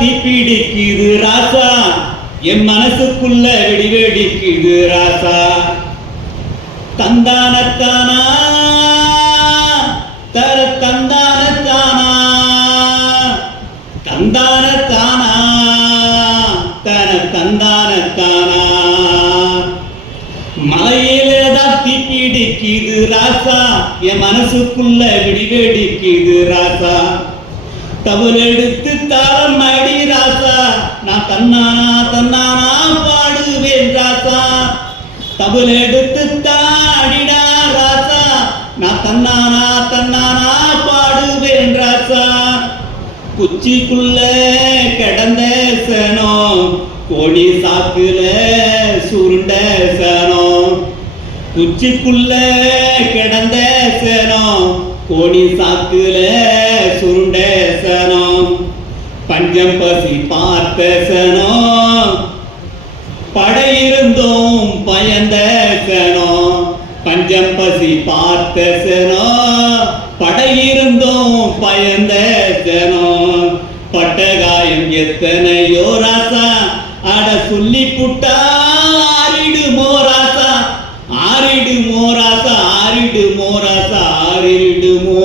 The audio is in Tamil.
தீப்பிடிக்குது ராசா, என் மனசுக்குள்ள வெடிவெடிக்குது ராசா. தந்தானத்தானா தர தந்தானத்தானா, தந்தானத்தானா தன தந்தானத்தானா. மலையிலதான் தீப்பிடிக்குது ராசா, என் மனசுக்குள்ள வெடிவெடிக்குது ராசா. தவறு எடுத்து தாரம் அடி ராசா, நான் தன்னானா தன்னானா பாடுவேன் ராசா. தவறு எடுத்து தாடிடா ராசா, நான் தன்னானா தன்னானா பாடுவேன் ராசா. குச்சிக்குள்ள கிடந்த சனம் கோடி சாக்குல சுருண்ட சனம், குச்சிக்குள்ள கிடந்த சனம் கோடி சாக்குல சுருண்ட சனம். பஞ்சம் பசி பார்த்த சனம், படையிருந்தோம் பயந்த சனம். பஞ்சம் பசி பார்த்த சனம், படையிருந்தோம் பயந்த சனம். பட்டகாயம் எத்தனையோ ராசா, அட சொல்லி புட்டா ஆறிடுமோ ராசா, ஆறிடுமோ ராசா, ஆறிடுமோ ராசா, ஆறிடுமோ